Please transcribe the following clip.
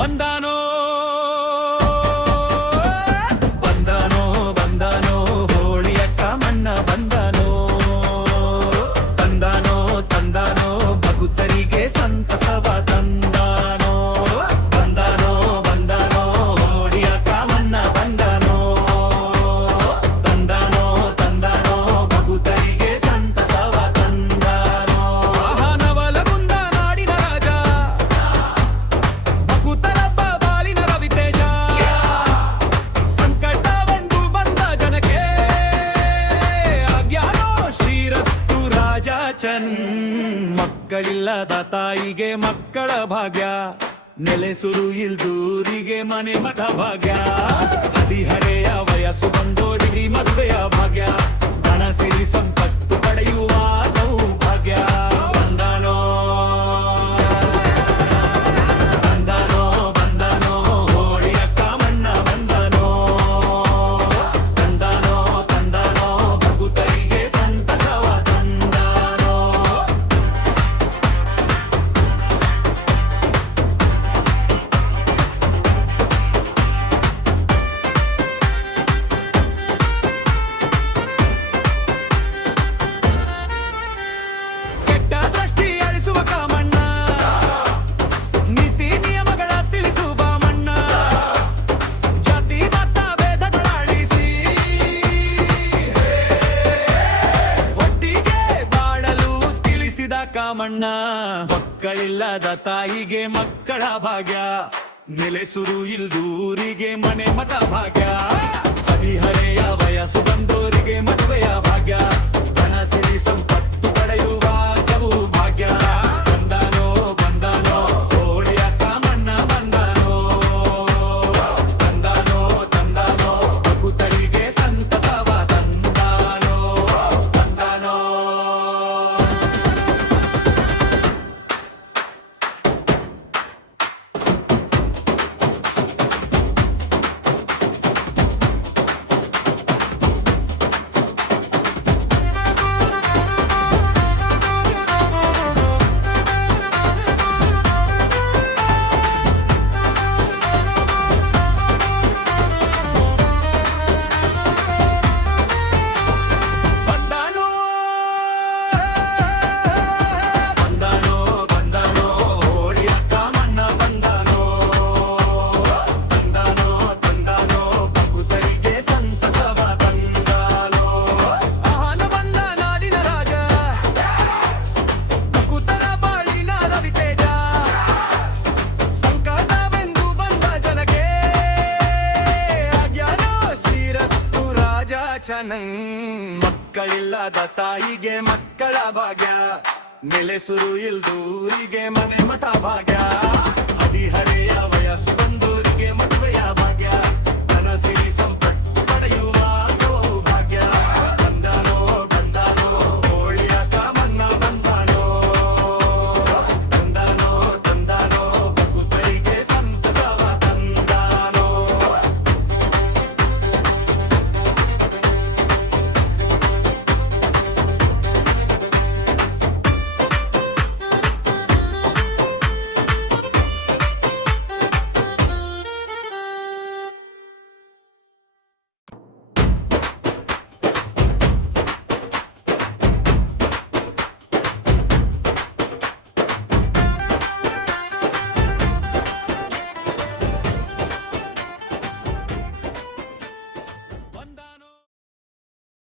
ಬಂದಾನೋ ಬಂದಾನೋ ಬಂದಾನೋ ಹೋಳಿಯ ಕಾಮಣ್ಣ ಬಂದಾನೋ ತಂದಾನೋ ತಂದಾನೋ ಭಕ್ತರಿಗೆ ಸಂತಸವ ತಂದಾನೋ ಬಂದಾನೋ ಬಂದಾನೋ ಹೋಳಿಯ ಕಾಮಣ್ಣ ಬಂದಾನೋ ತಂದಾನೋ ತಂದಾನೋ ಭಕ್ತರಿಗೆ ಸಂತಸವ ತಂದಾನೋ ನವಲಗುಂದ ನಾಡಿನ ರಾಜ ಭಕ್ತರಬ್ಬ ಬಾಳಿನ ರವಿತೇಜ ಸಂಕಟವೆಂದು ಬಂದ ಜನಕ್ಕೆ ಅಜ್ಞಾನೋ ಶ್ರೀರಸ್ತು ರಾಜಾಚನ್ ಮಕ್ಕಳಿಲ್ಲದ ತಾಯಿಗೆ ಮಕ್ಕಳ ಭಾಗ್ಯ ನೆಲೆಸುರು ಇಲ್ದೂರಿಗೆ ಮನೆ ಮಠ ಭಾಗ್ಯ ಹದಿಹರೆಯ ವಯಸ್ಸು ಬಂದೋರಿಗೆ ಮದುವೆಯ ಭಾಗ್ಯ ಹಣ ಸಿರಿ ಸಂಪತ್ತು ಪಡೆಯುವ ಸೌಭಾಗ್ಯ ಬಂದಾನೋ ಬಂದಾನೋ ಬಂದಾನೋ ಹೋಳಿಯ ಕಾಮಣ್ಣ ಬಂದಾನೋ ತಂದಾನೋ ತಂದಾನೋ ಭಕ್ತರಿಗೆ ಸಂತಸವ ತಂದಾನೋ ಕೆಟ್ಟ ದೃಷ್ಟಿ ಅಳಿಸುವ ಕಾಮಣ್ಣ ನೀತಿ ನಿಯಮಗಳ ತಿಳಿಸುವ ಮಣ್ಣ ಜಾತಿ ಮತ ಭೇದಗಳ ಅಳಿಸಿ ಒಟ್ಟಿಗೆ ಬಾಳಲು ತಿಳಿಸಿದ ಕಾಮಣ್ಣ ಮಕ್ಕಳಿಲ್ಲದ ತಾಯಿಗೆ ಮಕ್ಕಳ ಭಾಗ್ಯ ನೆಲೆಸುರು ಇಲ್ದೂರಿಗೆ ಮನೆ ಮತ ಭಾಗ್ಯ ಹದಿಹರೆಯ ವಯಸ್ಸು ಬಂದೋರಿಗೆ ಮದುವೆಯ ಭಾಗ್ಯ ಧನ ಸಿರಿ ಸಂಪತ್ತು ಪಡೆಯುವ ಸೌಭಾಗ್ಯ ಬಂದಾನೋ ಬಂದಾನೋ ಹೋಳಿಯ ಕಾಮಣ್ಣ ಬಂದಾನೋ ತಂದಾನೋ ತಂದಾನೋ ಭಕ್ತರಿಗೆ ಸಂತಸವ ತಂದಾನೋ ತಂದಾನೋ ಬಂದಾನೋ ಬಂದಾನೋ ಬಂದಾನೋ ಹೋಳಿಯ ಕಾಮಣ್ಣ ಬಂದಾನೋ ತಂದಾನೋ ತಂದಾನೋ ಭಕ್ತರಿಗೆ ಸಂತಸವ ತಂದಾನೋ ಆಹನ ಬಂದ ನಾಡಿನ ರಾಜ ಭಕ್ತರ ಬಾಳಿನ ರವಿತೇಜ ಸಂಕಟವೆಂದು ಬಂದ ಜನಕ್ಕೆ ಅಜ್ಞಾನೋ ಶ್ರೀರಸ್ತು ರಾಜಾಚನ್ ಮಕ್ಕಳಿಲ್ಲದ ತಾಯಿಗೆ ಮಕ್ಕಳ ಭಾಗ್ಯ ನೆಲೆಸುರು ಇಲ್ದೂರಿಗೆ ಮನೆ ಮಠ ಭಾಗ್ಯ